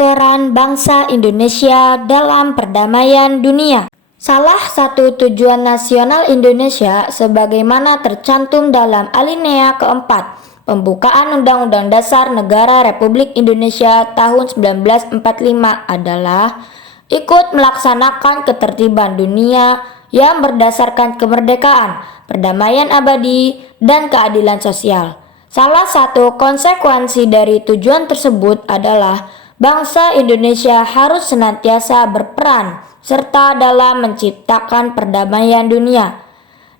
Peran bangsa Indonesia dalam perdamaian dunia. Salah satu tujuan nasional Indonesia sebagaimana tercantum dalam alinea keempat pembukaan Undang-Undang Dasar Negara Republik Indonesia tahun 1945 adalah ikut melaksanakan ketertiban dunia yang berdasarkan kemerdekaan, perdamaian abadi, dan keadilan sosial. Salah satu konsekuensi dari tujuan tersebut adalah bangsa Indonesia harus senantiasa berperan serta dalam menciptakan perdamaian dunia.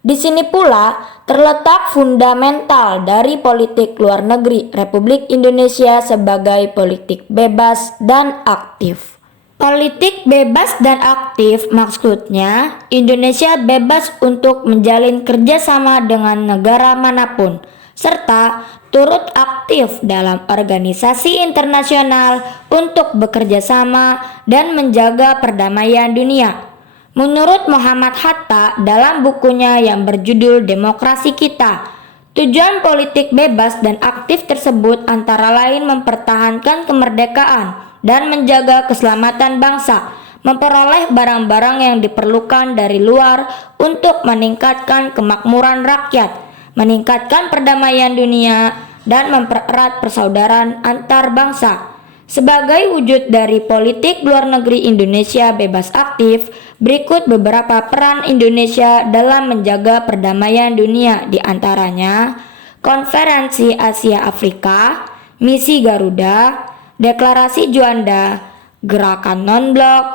Di sini pula terletak fundamental dari politik luar negeri Republik Indonesia sebagai politik bebas dan aktif. Politik bebas dan aktif maksudnya Indonesia bebas untuk menjalin kerjasama dengan negara manapun, serta turut aktif dalam organisasi internasional untuk bekerja sama dan menjaga perdamaian dunia. Menurut Muhammad Hatta dalam bukunya yang berjudul Demokrasi Kita, tujuan politik bebas dan aktif tersebut antara lain mempertahankan kemerdekaan dan menjaga keselamatan bangsa, memperoleh barang-barang yang diperlukan dari luar untuk meningkatkan kemakmuran rakyat, meningkatkan perdamaian dunia, dan mempererat persaudaraan antar bangsa. Sebagai wujud dari politik luar negeri Indonesia bebas aktif, berikut beberapa peran Indonesia dalam menjaga perdamaian dunia, di antaranya Konferensi Asia Afrika, Misi Garuda, Deklarasi Juanda, Gerakan Non-Blok,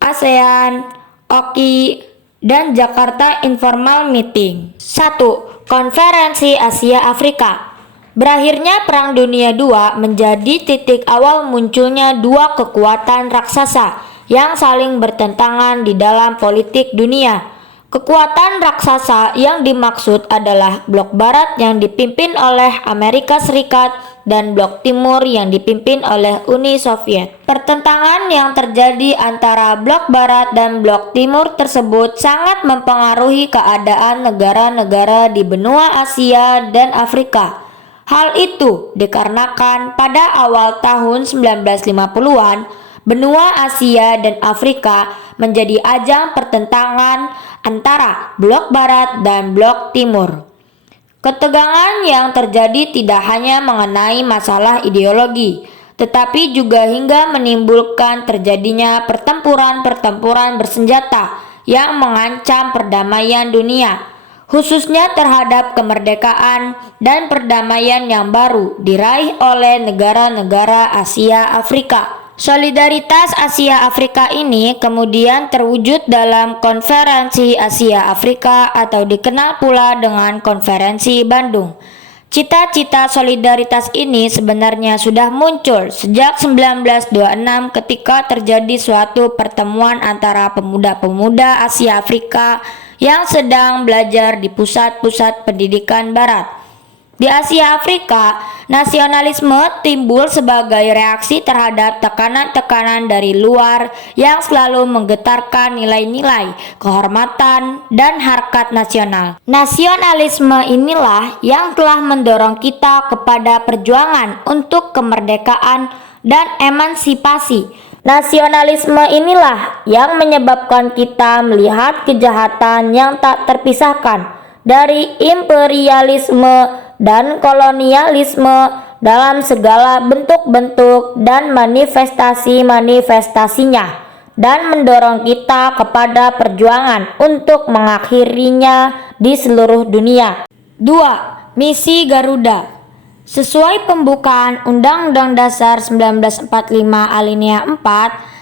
ASEAN, OKI, dan Jakarta Informal Meeting. 1. Konferensi Asia Afrika. Berakhirnya Perang Dunia II menjadi titik awal munculnya dua kekuatan raksasa yang saling bertentangan di dalam politik dunia. Kekuatan raksasa yang dimaksud adalah Blok Barat yang dipimpin oleh Amerika Serikat dan Blok Timur yang dipimpin oleh Uni Soviet. Pertentangan yang terjadi antara Blok Barat dan Blok Timur tersebut sangat mempengaruhi keadaan negara-negara di benua Asia dan Afrika. Hal itu dikarenakan pada awal tahun 1950-an, benua Asia dan Afrika menjadi ajang pertentangan antara Blok Barat dan Blok Timur. Ketegangan yang terjadi tidak hanya mengenai masalah ideologi, tetapi juga hingga menimbulkan terjadinya pertempuran-pertempuran bersenjata yang mengancam perdamaian dunia, khususnya terhadap kemerdekaan dan perdamaian yang baru diraih oleh negara-negara Asia Afrika. Solidaritas Asia Afrika ini kemudian terwujud dalam Konferensi Asia Afrika atau dikenal pula dengan Konferensi Bandung. Cita-cita solidaritas ini sebenarnya sudah muncul sejak 1926 ketika terjadi suatu pertemuan antara pemuda-pemuda Asia Afrika yang sedang belajar di pusat-pusat pendidikan barat. Di Asia Afrika, nasionalisme timbul sebagai reaksi terhadap tekanan-tekanan dari luar yang selalu menggetarkan nilai-nilai kehormatan dan harkat nasional. Nasionalisme inilah yang telah mendorong kita kepada perjuangan untuk kemerdekaan dan emansipasi. Nasionalisme inilah yang menyebabkan kita melihat kejahatan yang tak terpisahkan dari imperialisme dan kolonialisme dalam segala bentuk-bentuk dan manifestasi-manifestasinya, dan mendorong kita kepada perjuangan untuk mengakhirinya di seluruh dunia. 2. Misi Garuda. Sesuai pembukaan Undang-Undang Dasar 1945 alinea 4,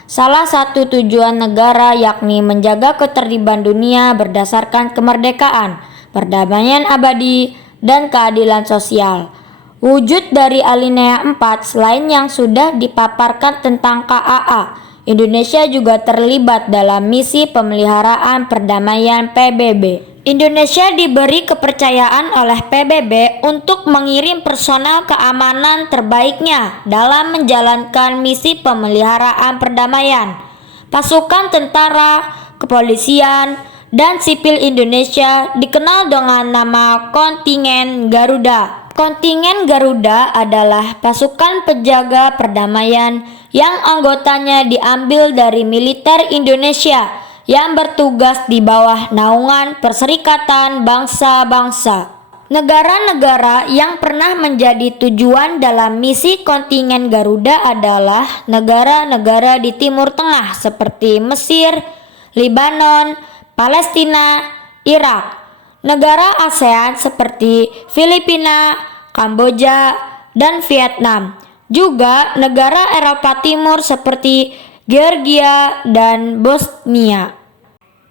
salah satu tujuan negara yakni menjaga ketertiban dunia berdasarkan kemerdekaan, perdamaian abadi, dan keadilan sosial. Wujud dari alinea 4 selain yang sudah dipaparkan tentang KAA, Indonesia juga terlibat dalam misi pemeliharaan perdamaian PBB. Indonesia diberi kepercayaan oleh PBB untuk mengirim personel keamanan terbaiknya dalam menjalankan misi pemeliharaan perdamaian. Pasukan tentara, kepolisian, dan sipil Indonesia dikenal dengan nama Kontingen Garuda. Kontingen Garuda adalah pasukan penjaga perdamaian yang anggotanya diambil dari militer Indonesia yang bertugas di bawah naungan Perserikatan Bangsa-Bangsa. Negara-negara yang pernah menjadi tujuan dalam misi kontingen Garuda adalah negara-negara di Timur Tengah seperti Mesir, Lebanon, Palestina, Irak. Negara ASEAN seperti Filipina, Kamboja, dan Vietnam. Juga negara Eropa Timur seperti Georgia dan Bosnia.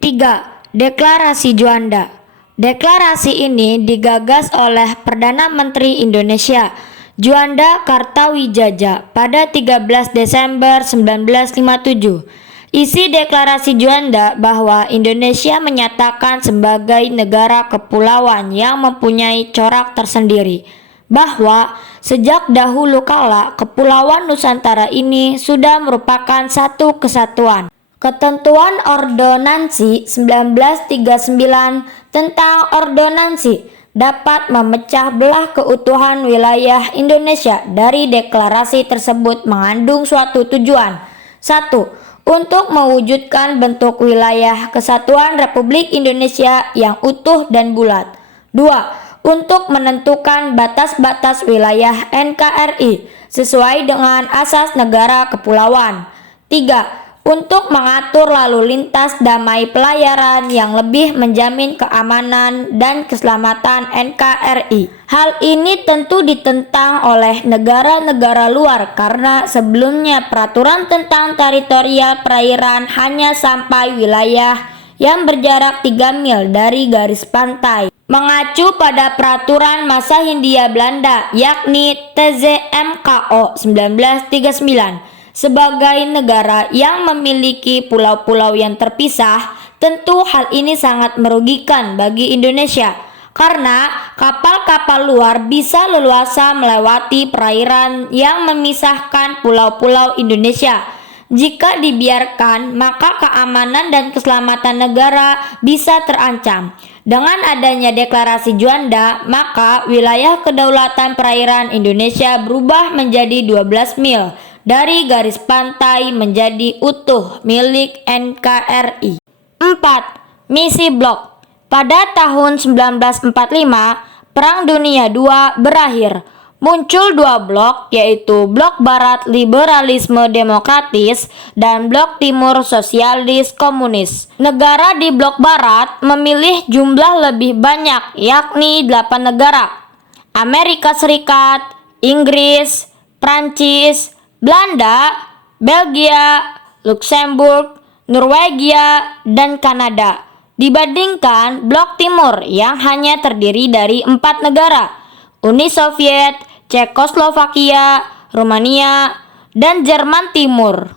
3. Deklarasi Juanda. Deklarasi ini digagas oleh Perdana Menteri Indonesia Juanda Kartawijaya pada 13 Desember 1957. Isi deklarasi Juanda bahwa Indonesia menyatakan sebagai negara kepulauan yang mempunyai corak tersendiri, bahwa sejak dahulu kala Kepulauan Nusantara ini sudah merupakan satu kesatuan. Ketentuan Ordonansi 1939 tentang ordonansi dapat memecah belah keutuhan wilayah Indonesia. Dari deklarasi tersebut mengandung suatu tujuan. 1. Untuk mewujudkan bentuk wilayah kesatuan Republik Indonesia yang utuh dan bulat. 2. Untuk menentukan batas-batas wilayah NKRI sesuai dengan asas negara kepulauan. 3. Untuk mengatur lalu lintas damai pelayaran yang lebih menjamin keamanan dan keselamatan NKRI. Hal ini tentu ditentang oleh negara-negara luar karena sebelumnya peraturan tentang teritorial perairan hanya sampai wilayah yang berjarak 3 mil dari garis pantai. Mengacu pada peraturan masa Hindia Belanda yakni TZMKO 1939. Sebagai negara yang memiliki pulau-pulau yang terpisah, tentu hal ini sangat merugikan bagi Indonesia karena kapal-kapal luar bisa leluasa melewati perairan yang memisahkan pulau-pulau Indonesia. Jika dibiarkan, maka keamanan dan keselamatan negara bisa terancam. Dengan adanya deklarasi Juanda, maka wilayah kedaulatan perairan Indonesia berubah menjadi 12 mil. Dari garis pantai menjadi utuh milik NKRI. 4. Misi blok. Pada tahun 1945, Perang Dunia II berakhir. Muncul dua blok, yaitu Blok Barat Liberalisme Demokratis dan Blok Timur Sosialis Komunis. Negara di Blok Barat memilih jumlah lebih banyak, yakni 8 negara. Amerika Serikat, Inggris, Prancis, Belanda, Belgia, Luxembourg, Norwegia, dan Kanada. Dibandingkan Blok Timur yang hanya terdiri dari 4 negara, Uni Soviet, Cekoslovakia, Rumania, dan Jerman Timur.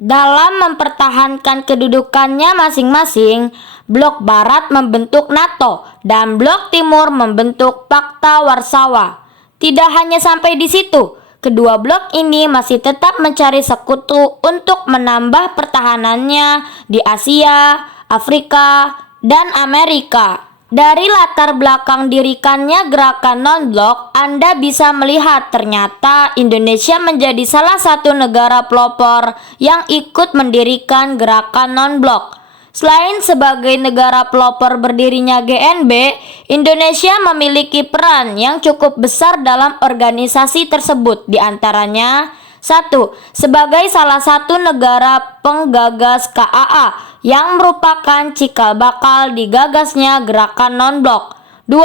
Dalam mempertahankan kedudukannya masing-masing, Blok Barat membentuk NATO dan Blok Timur membentuk Pakta Warsawa. Tidak hanya sampai di situ, kedua blok ini masih tetap mencari sekutu untuk menambah pertahanannya di Asia, Afrika, dan Amerika. Dari latar belakang dirikannya gerakan non-blok, Anda bisa melihat ternyata Indonesia menjadi salah satu negara pelopor yang ikut mendirikan gerakan non-blok. Selain sebagai negara pelopor berdirinya GNB, Indonesia memiliki peran yang cukup besar dalam organisasi tersebut, di antaranya 1. Sebagai salah satu negara penggagas KAA yang merupakan cikal bakal digagasnya gerakan non-blok. 2.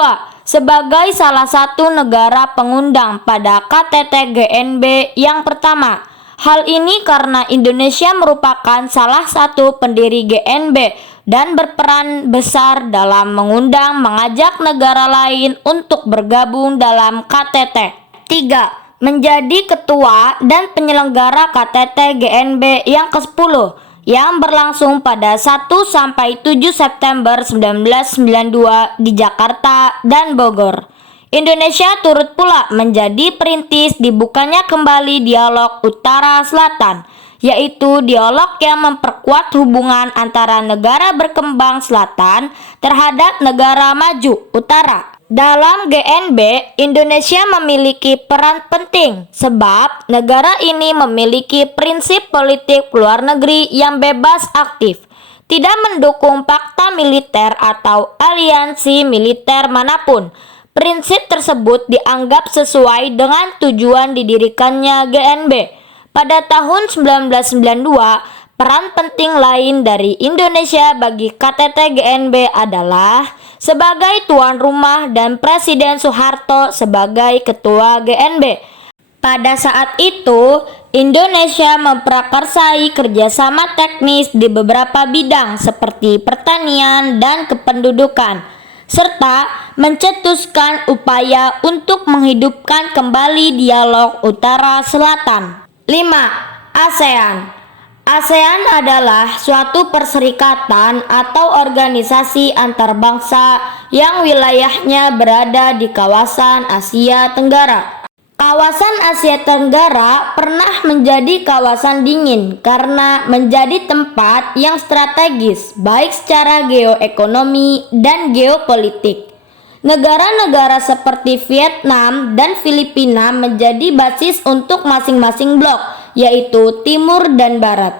Sebagai salah satu negara pengundang pada KTT GNB yang pertama. Hal ini karena Indonesia merupakan salah satu pendiri GNB dan berperan besar dalam mengajak negara lain untuk bergabung dalam KTT. 3. Menjadi ketua dan penyelenggara KTT GNB yang ke-10 yang berlangsung pada 1-7 September 1992 di Jakarta dan Bogor. Indonesia turut pula menjadi perintis dibukanya kembali dialog Utara-Selatan, yaitu dialog yang memperkuat hubungan antara negara berkembang selatan terhadap negara maju utara. Dalam GNB, Indonesia memiliki peran penting sebab negara ini memiliki prinsip politik luar negeri yang bebas aktif, tidak mendukung fakta militer atau aliansi militer manapun. Prinsip tersebut dianggap sesuai dengan tujuan didirikannya GNB. Pada tahun 1992, peran penting lain dari Indonesia bagi KTT GNB adalah sebagai tuan rumah dan Presiden Soeharto sebagai ketua GNB. Pada saat itu, Indonesia memprakarsai kerjasama teknis di beberapa bidang seperti pertanian dan kependudukan, serta mencetuskan upaya untuk menghidupkan kembali dialog Utara-Selatan. 5. ASEAN. ASEAN adalah suatu perserikatan atau organisasi antarbangsa yang wilayahnya berada di kawasan Asia Tenggara. Kawasan Asia Tenggara pernah menjadi kawasan dingin karena menjadi tempat yang strategis baik secara geoekonomi dan geopolitik. Negara-negara seperti Vietnam dan Filipina menjadi basis untuk masing-masing blok, yaitu Timur dan Barat.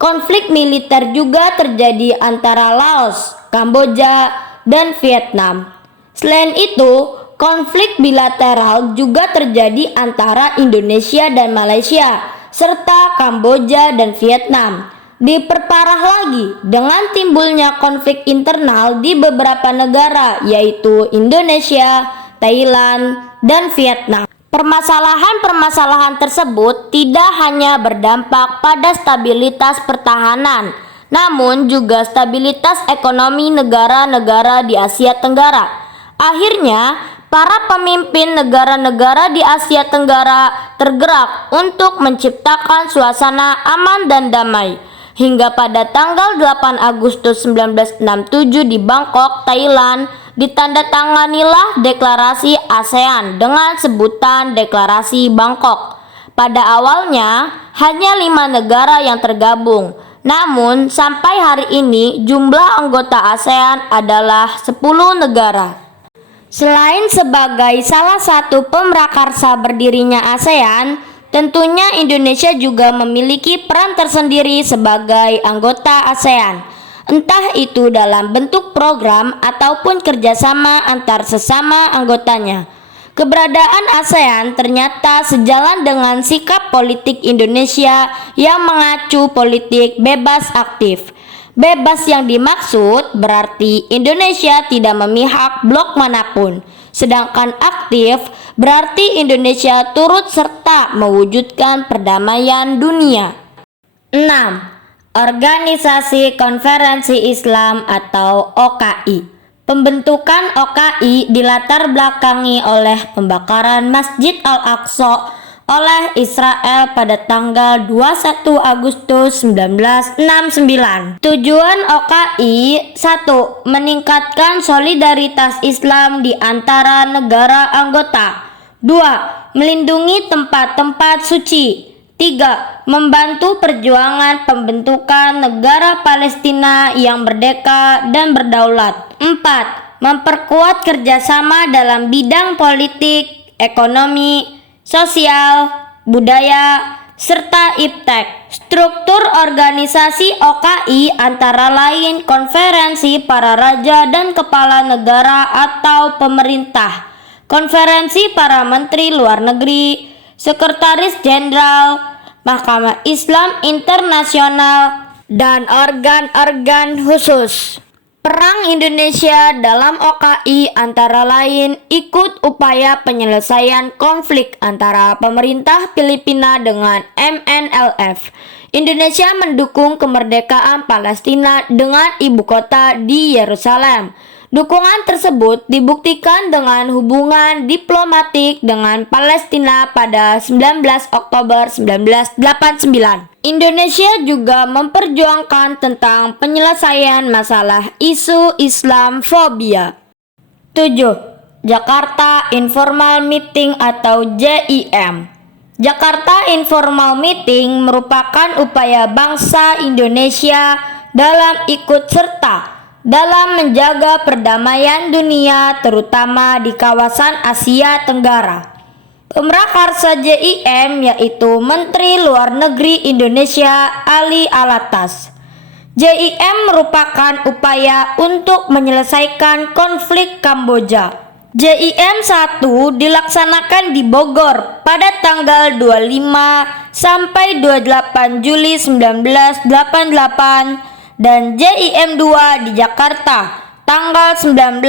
Konflik militer juga terjadi antara Laos, Kamboja, dan Vietnam. Selain itu, konflik bilateral juga terjadi antara Indonesia dan Malaysia, serta Kamboja dan Vietnam. Diperparah lagi dengan timbulnya konflik internal di beberapa negara, yaitu Indonesia, Thailand, dan Vietnam. Permasalahan-permasalahan tersebut tidak hanya berdampak pada stabilitas pertahanan, namun juga stabilitas ekonomi negara-negara di Asia Tenggara. Akhirnya, para pemimpin negara-negara di Asia Tenggara tergerak untuk menciptakan suasana aman dan damai. Hingga pada tanggal 8 Agustus 1967 di Bangkok, Thailand, ditandatanganilah deklarasi ASEAN dengan sebutan Deklarasi Bangkok. Pada awalnya, hanya 5 negara yang tergabung. Namun, sampai hari ini jumlah anggota ASEAN adalah 10 negara. Selain sebagai salah satu pemrakarsa berdirinya ASEAN, tentunya Indonesia juga memiliki peran tersendiri sebagai anggota ASEAN, entah itu dalam bentuk program ataupun kerjasama antar sesama anggotanya. Keberadaan ASEAN ternyata sejalan dengan sikap politik Indonesia yang mengacu politik bebas aktif. Bebas yang dimaksud berarti Indonesia tidak memihak blok manapun, sedangkan aktif berarti Indonesia turut serta mewujudkan perdamaian dunia. 6. Organisasi Konferensi Islam atau OKI. Pembentukan OKI dilatar belakangi oleh pembakaran Masjid Al-Aqsa oleh Israel pada tanggal 21 Agustus 1969. Tujuan OKI 1. Meningkatkan solidaritas Islam di antara negara anggota. 2. Melindungi tempat-tempat suci. 3. Membantu perjuangan pembentukan negara Palestina yang merdeka dan berdaulat. 4. Memperkuat kerjasama dalam bidang politik, ekonomi, sosial, budaya, serta iptek. Struktur organisasi OKI antara lain konferensi para raja dan kepala negara atau pemerintah, konferensi para menteri luar negeri, sekretaris jenderal, Mahkamah Islam Internasional, dan organ-organ khusus. Perang Indonesia dalam OKI antara lain ikut upaya penyelesaian konflik antara pemerintah Filipina dengan MNLF. Indonesia mendukung kemerdekaan Palestina dengan ibu kota di Yerusalem. Dukungan tersebut dibuktikan dengan hubungan diplomatik dengan Palestina pada 19 Oktober 1989. Indonesia juga memperjuangkan tentang penyelesaian masalah isu Islamfobia. 7. Jakarta Informal Meeting atau JIM. Jakarta Informal Meeting merupakan upaya bangsa Indonesia dalam ikut serta dalam menjaga perdamaian dunia terutama di kawasan Asia Tenggara. Pemrakarsa JIM yaitu Menteri Luar Negeri Indonesia Ali Alatas. JIM merupakan upaya untuk menyelesaikan konflik Kamboja. JIM 1 dilaksanakan di Bogor pada tanggal 25 sampai 28 Juli 1988 dan JIM 2 di Jakarta tanggal 19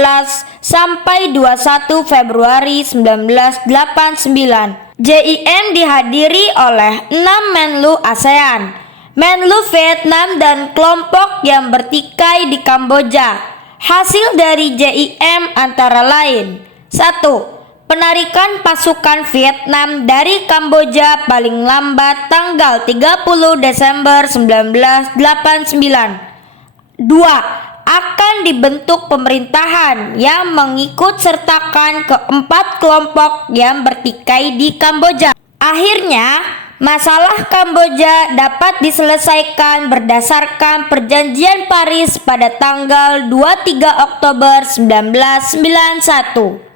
sampai 21 Februari 1989. JIM dihadiri oleh 6 Menlu ASEAN, Menlu Vietnam dan kelompok yang bertikai di Kamboja. Hasil dari JIM antara lain: 1. Penarikan pasukan Vietnam dari Kamboja paling lambat tanggal 30 Desember 1989. 2. Akan dibentuk pemerintahan yang mengikut sertakan keempat kelompok yang bertikai di Kamboja. Akhirnya, masalah Kamboja dapat diselesaikan berdasarkan Perjanjian Paris pada tanggal 23 Oktober 1991.